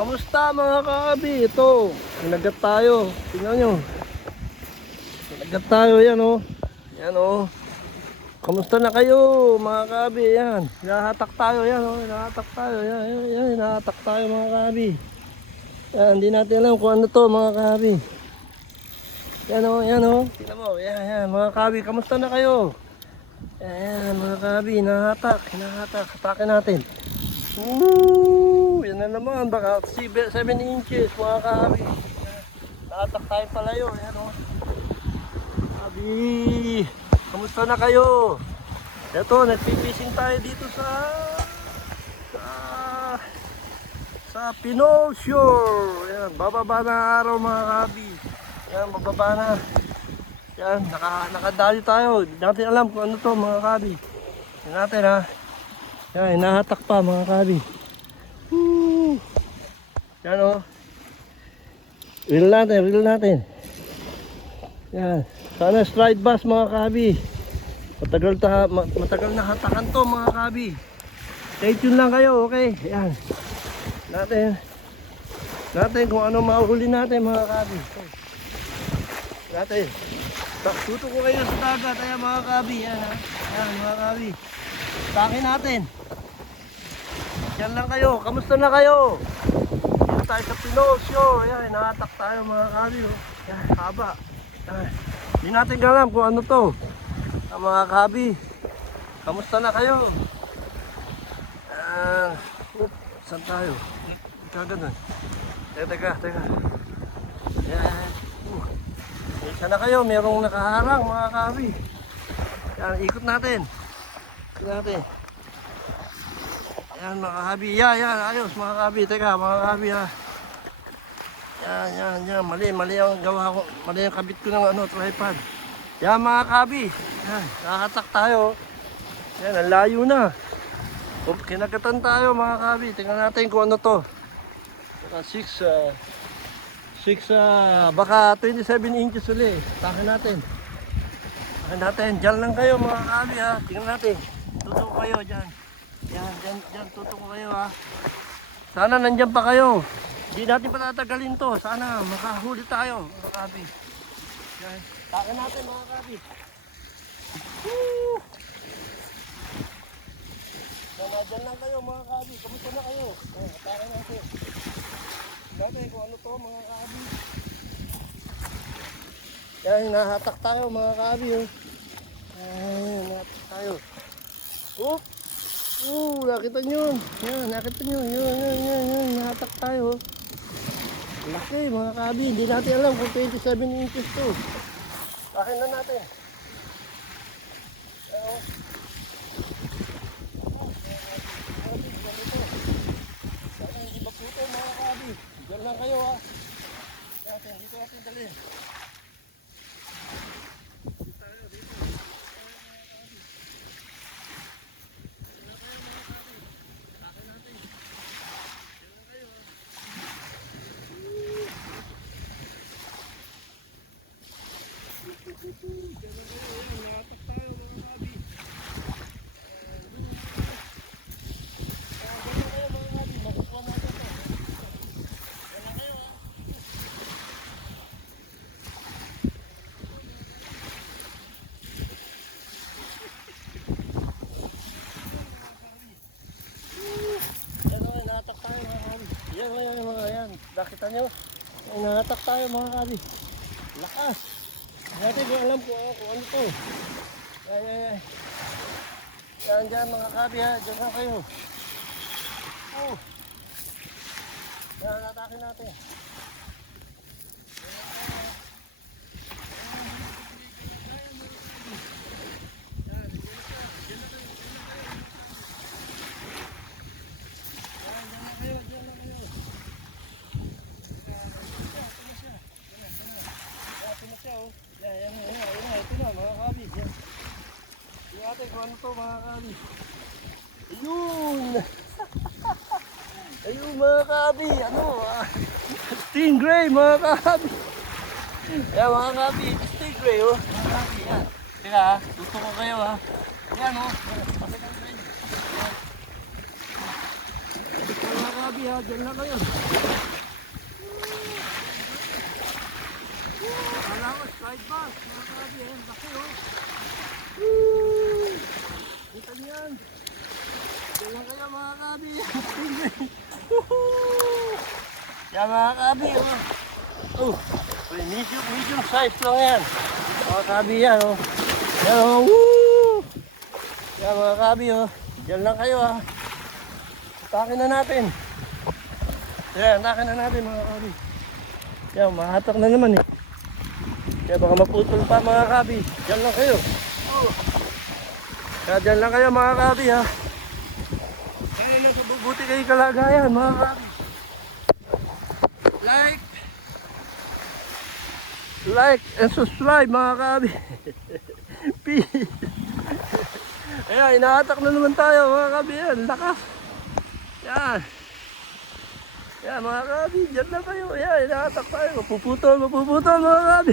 Kamusta mga kaabi? Ito, nagnagat tayo. Tingnan nyo. Nagnagat tayo, yan o. Yan o. Kamusta na kayo mga kaabi? Yan. Hinahatak tayo, yan o. Hinahatak tayo. Yan, yan, yan. Hinahatak tayo mga kaabi. Yan, hindi natin alam kung ano to mga kaabi. Yan o, yan o. Tingnan mo, yan, yan. Mga kaabi, kamusta na kayo? Yan, yan mga kaabi. Hinahatak, hinahatak. Hatakin natin. Yan na naman, baka 7 inches mga kaabi. Nakatak tayo palayo, yan o. Kaabi, kamusta na kayo? Ito, nagpipishing tayo dito sa Pinoy Shore. Yan, bababa na araw mga kaabi. Yan, bababa na. Yan, nakadali tayo. Hindi natin alam kung ano to mga kaabi. Yan natin ha. Yan, hinahatak pa mga kaabi. Yan o. Reel natin, reel natin. Yan. Sana stride bass mga kaabi. Matagal na hatakan to mga kaabi. Stay tuned lang kayo, okay? Yan. Natin kung ano mahuli natin mga kaabi. Natin. Tuto ko kayo sa dagat. Ayan mga kaabi. Yan ha. Yan mga kaabi. Takin natin. Yan lang kayo. Kamusta na kayo? Dito tayo sa Pinoy Shore. Yan, hinahatak tayo mga kaabi. Yan, haba. Yan. Hindi natin alam kung ano to. Mga kaabi. Kamusta na kayo? Saan tayo? Ganun. Teka. Yan. Isa na kayo. Merong nakaharang mga kaabi. Yan, ikot natin. Yan mga kahabi, yan, ayos mga kahabi, teka mga kahabi ha. Yan, mali ang gawa ko, mali ang kabit ko ng tripod. Yan mga kahabi, yan, nakahatak tayo. Yan, ang layo na. Kinagatan tayo mga kahabi, tingnan natin kung ano to. Baka 6, baka 27 inches ulit. Takin natin, dyan lang kayo mga kahabi ha, tingnan natin. Tutok kayo dyan. Yan, dyan, tutok ko kayo ha. Sana nandyan pa kayo. Hindi natin patatagalin to. Sana makahuli tayo mga kabi. Yan, takin natin mga kabi. Sana dyan lang kayo mga kabi. Kamusta na kayo? Takin natin. Natin kung ano to mga kabi. Yan, hinahatak tayo mga kabi. Hinahatak tayo. Oop! Nakita nyo. Yan, nakita nyo. Yan. Nahatak tayo. Laki mga kabi. Hindi natin alam kung 27 inches to. Akin na natin. Hindi ba puto mga kabi? Diyan lang kayo ha. Dito natin dalhin. Yan. Nakita nyo? Nangatak tayo mga kabi. Lakas. Natin kung alam ko ano to. Yan. Yan mga kabi ha. Diyan lang kayo. Yan, atakin natin. Ito na mga kabi. Tingnan natin kung ano to mga kabi. Ayun mga kabi. Stingray mga kabi. Yan mga kabi. Stingray mga kabi. Yan. Teka ha. Tutok ko kayo ha. Yan Mga kabi. kabi ha, dyan lang kayo. Kala ko, slide bus, mga kabi, ayan, laki oh. Kita niyo yan. Dyan lang kayo mga kabi. Yan mga kabi oh. Oh, medium size lang yan. Mga kabi yan oh. Yan oh, woo! Yan mga kabi oh. Diyan lang kayo ah. Takin na natin. Yan, takin na natin mga kabi. Yan, mahatak na naman eh. Kaya baka maputol pa mga kabi. Diyan lang kayo. Oh. Kaya diyan lang kayo mga kabi ha. Kaya nagbubuti kayo kalagayan mga kabi. Like and subscribe mga kabi. Peace. Ayan, inahatak na naman tayo mga kabi. Yan, lakas. Yan. Yan mga kabi, dyan lang kayo. Yan, inahatak tayo. Mapuputol mga kabi.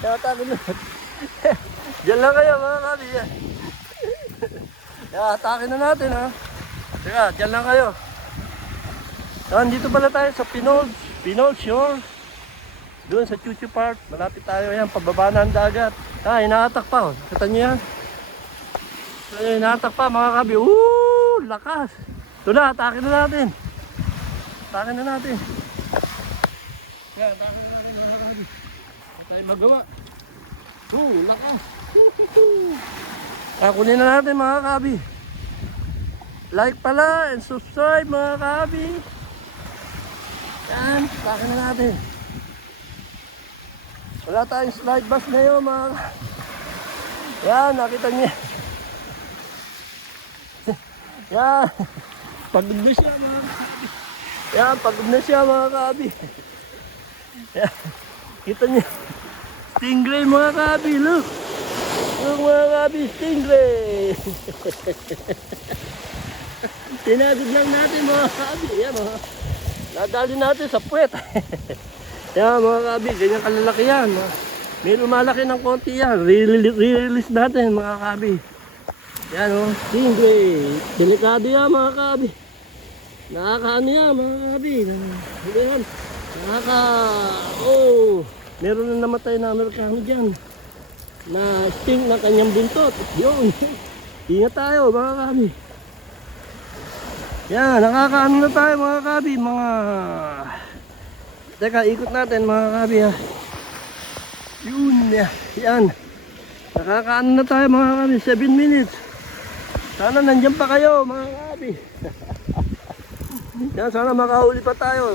Inahatak na. Dyan lang kayo mga kabi. Yan. Inahatakin na natin ha. Teka, dyan lang kayo. Yan, dito pala tayo sa Pinol Shore. Doon sa Chuchu Park, malapit tayo yan, pababa na ang dagat. Ah, inahatak pa oh. Kita nyo yan? Inahatak pa mga kabi. Lakas. Ito na, atakin na natin. Atakin na natin. Yan, atakin na natin mga kabi. Hindi tayo magawa. Lakas. Kunin na natin mga kabi. Like pala and subscribe mga kabi. Yan, atakin na natin. Wala tayong slide bus ngayon mga. Yan, nakita niya. Yan, pagod na siya mga kabi. Yan, pagod na siya mga kabi. Yan, kita niya. Stingray mga kabi, look. Look mga kabi, stingray. Tinagod lang natin mga kabi. Yan mga. Nadali natin sa puwet. Yan mga kabi, ganyan kalalaki yan. May lumalaki ng konti yan. Re-release natin mga kabi. Yan o, stingray. Delikado yan mga kabi. Nakakaano yan mga kabi. Yan. Meron na namatay na Amerikano dyan. Na sting ng kanyang buntot. Yun. Ingat tayo mga kabi. Yan, nakakaano na tayo mga kabi. Teka, ikot natin mga kabi ha. Yun, yan. Nakakaano na tayo mga kabi, 7 minutes. Sana nandyan pa kayo mga kabi. Yan, sana makahuli pa tayo.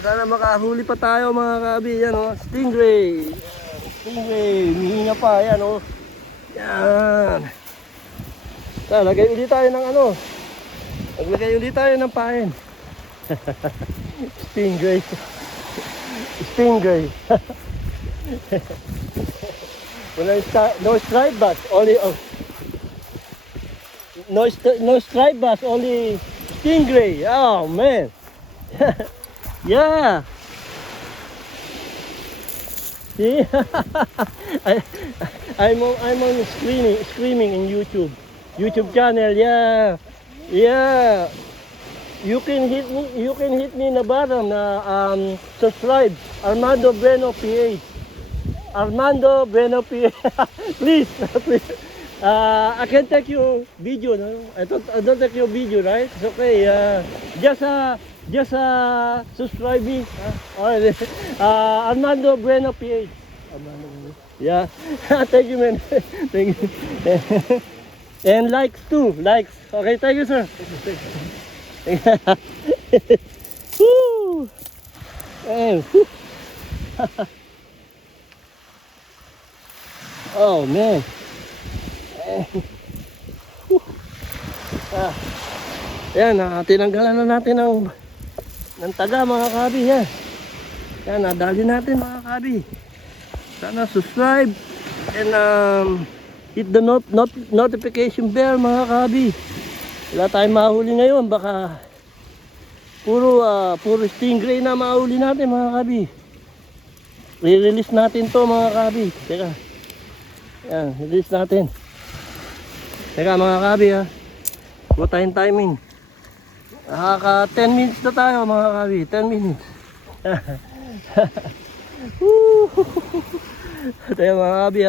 Sana makahuli pa tayo mga kabi. Yan o, stingray. Stingray, mihinga pa. Yan o. Yan. Lagay ulit tayo ng ano. Maglagay ulit tayo ng pain. Stingray. Stingray. No stripe bass, only no stripe bass, only stingray. Oh man. Yeah. See? I'm on screaming in YouTube channel. Yeah. Yeah. You can hit me in the bottom na subscribe Armando Bueno PH. Armando Bueno PH. Please. I can take your video, no? I don't take your video, right? It's okay. Just subscribe me. Alright. Armando Bueno PH. Armando Bueno. Yeah. Thank you, man. Thank you. And likes too. Likes. Okay, thank you, sir. Woo! And, oh man. Yan, tinanggalan na natin ng taga mga kabi. Yan, nadali natin mga kabi. Sana subscribe and hit the notification bell mga kabi. Wala tayong mahuli ngayon, baka puro stingray na mahuli natin mga kabi. Re-release natin to mga kabi. Teka. Yan, release natin. Teka mga kabi ha. Huwag tayong timing. Nakaka 10 minutes na tayo mga kabi. 10 minutes. Woo! Tayo mga kabi,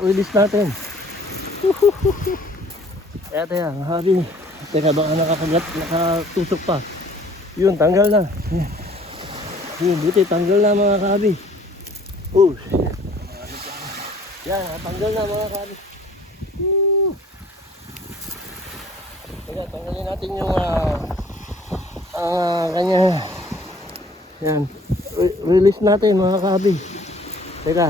release natin. Tayo mga kabi. Teka, baka nakatusok pa. Yun, tanggal na. Yun, buti, tanggal na mga kabi. Yan, tanggal na mga kabi. Teka, tanggalin natin yung kanya. Yan, release natin mga kabi. Teka.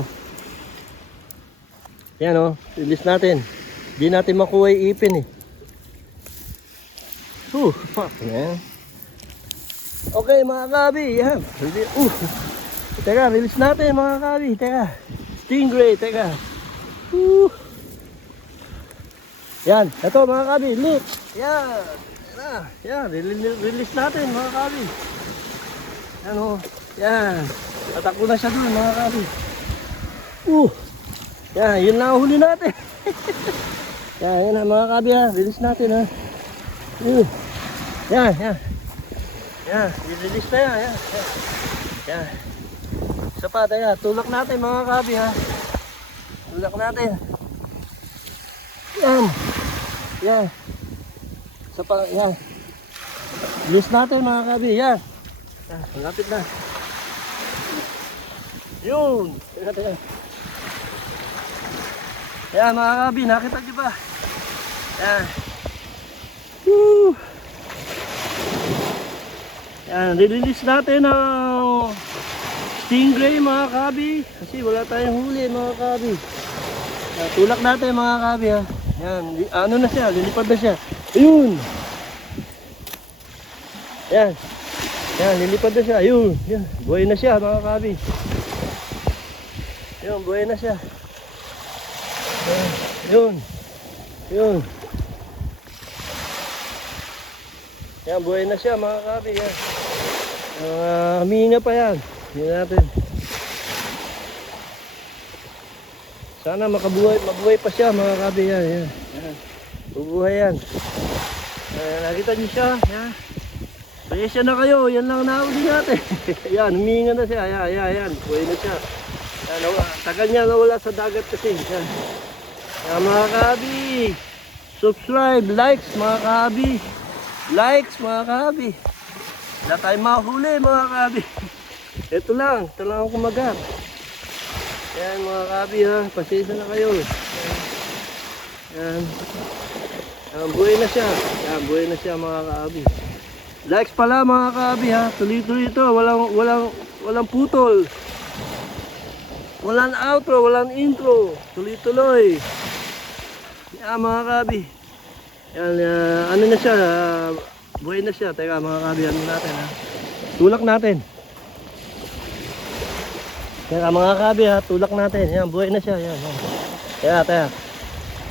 Yan o, release natin. Di natin makuha yung ipin eh. Fuck man. Okay mga kabi, yan. Teka, release natin mga kabi. Teka. Stingray, teka. Yan, ito mga kabi, look. Yan. Yan, release natin mga kabi. Yan o. Yan. Tatakbo na siya dun mga kabi. Yan, yun na huli natin. Yan na mga kabi ha. Release natin ha. Yan. Yan, i-release na yan. Yan. Isa pa, tayo. Tulak natin mga kabi ha. Tulak natin. Yan. Isa pa, yan. Release natin mga kabi. Yan. Malapit na. Yun. Teka. Yan mga kabi, nakita nyo ba? Yan. Yan, release natin ang stingray mga kabi. Kasi wala tayong huli mga kabi. Yan, tulak natin mga kabi ha. Yan, ano na siya, lilipad na siya. Ayun. Yan. Yan, lilipad na siya. Ayun. Yan, buhay na siya mga kabi. Ayun, buhay na siya. Yun. Yan, buhay na siya mga kabi. Yan. Huminga pa yan. Yan natin. Sana mabuhay pa siya mga kabi. Yan. Bubuhay yan. Nakita niyo siya. Yan. Pasensya na kayo. Yan lang nahuli natin. Yan, huminga na siya. Yan. Buhay na siya. Yan, tagal niya nawala sa dagat kasi. Yan. Yan mga kabi. Subscribe, likes mga kabi. Likes mga kabi. Wala tayong mahuli mga kabi. Ito lang ang kumagat. Yan mga kabi ha. Pasensya na kayo. Yan. Buhay na siya. Yan, buhay na siya mga kabi. Likes pala mga kabi ha. Tuloy-tuloy ito. Walang putol. Walang outro, walang intro. Tuloy-tuloy. Yan mga kabi. Yan, ano na siya, buhay na siya. Teka mga kabi, ano natin ha. Tulak natin. Teka mga kabi ha, tulak natin. Yan, buhay na siya. Yan. Teka.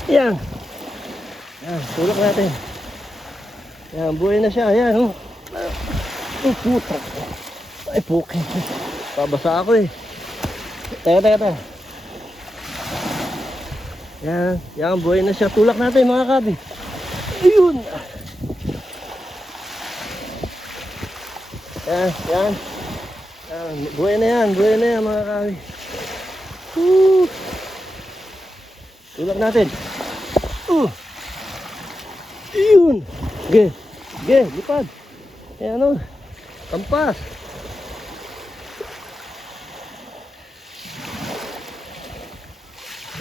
Yan. Yan, tulak natin. Yan, buhay na siya. Yan, oh. Puta. Ay, pukin. Pabasa ako eh. Teka. Yan, buhay na siya. Tulak natin mga kabi. Ayun. Yan. Buhay na yan mga kabi. Tulak natin. Ayun. Lipad. Ayan o. Kampas.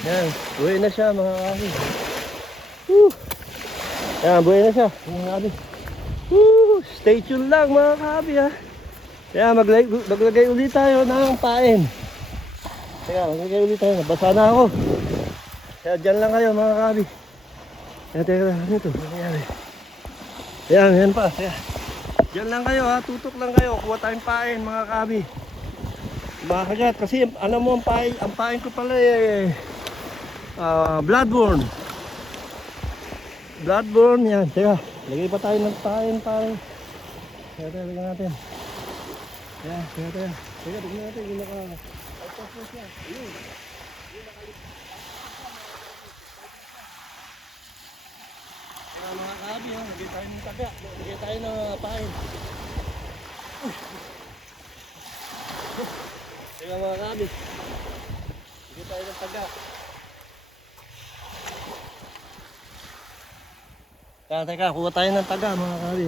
Yan, buhay na siya mga kabi. Yan, buhay na siya mga kabi. Stay tuned lang mga kabi ha. Kaya maglagay ulit tayo ng pain. Maglagay ulit tayo. Nabasa na ako. Kaya dyan lang kayo mga kabi. Teka, ano ito? Yan pa. Dyan lang kayo ha. Tutok lang kayo. Kuha tayong pain mga kabi. Makagat kasi alam mo ang pain ko pala eh. Bloodborne yan. Teka, lagay pa tayo ng pain. Teka, lagyan natin. Teka, tignan natin yung naka-outpost na siya. Ayun. Mga kabi, lagay tayo ng taga. Lagay tayo ng pain. Teka mga kabi. Lagay tayo ng taga. Teka, kuha tayo ng taga mga kabi.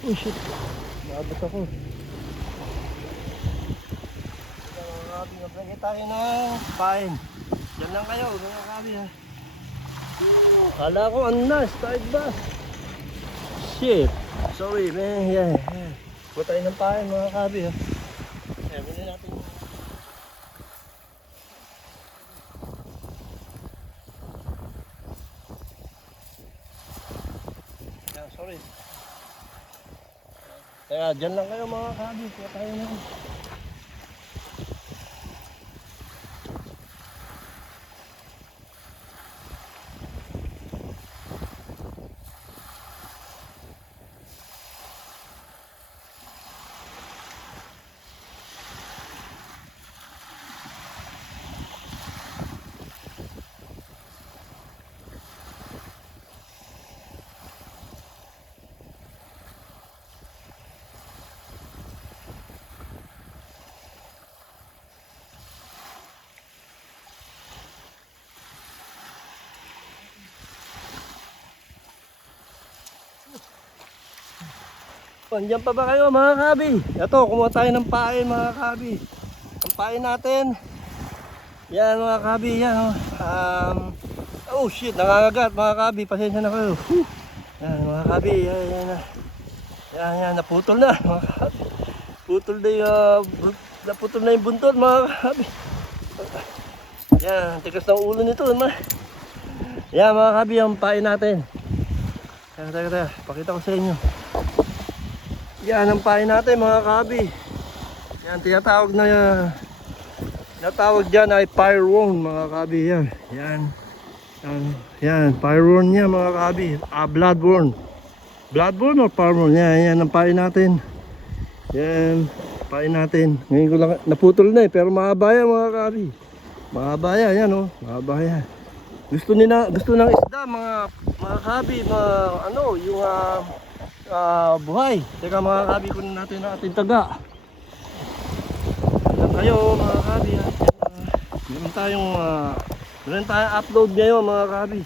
Oh shit. Naabot ako. Teka mga kabi, lagay tayo ng pain. Diyan lang kayo mga kabi ha. Kala ko ang nice, kahit ba? Shit. Sorry man, yeah. Kuha tayo ng pain mga kabi ha. Muli natin. Yeah, sorry. Kaya dyan lang kayo mga kabi, kuha tayo na. Andiyan pa ba kayo mga kabi? Ito, kumuha tayo ng pain mga kabi. Ang pain natin. Yan mga kabi, yan oh. Oh shit, nangangagat mga kabi. Pasensya na kayo. Yan mga kabi, yan, naputol na mga kabi. Naputol na yung buntot mga kabi. Yan, tigas ng ulo nito. Yan mga kabi, ang pain natin. Teka, pakita ko sa inyo. Yan ang pain natin mga kabi. Yan tinatawag dyan ay pyron mga kabi. Yan pyron niya mga kabi. Bloodborne or pyron. Yan ang pain natin. Yan pain natin. Ngayon ko lang naputol na pero mahaba yan mga kabi. Mahaba yan, yan oh. Mahaba yan. Gusto ng isda mga kabi, yung buhay. Teka mga kabi, kunin natin ang ating taga. Yan kayo mga kabi. Meron tayong upload ngayon mga kabi.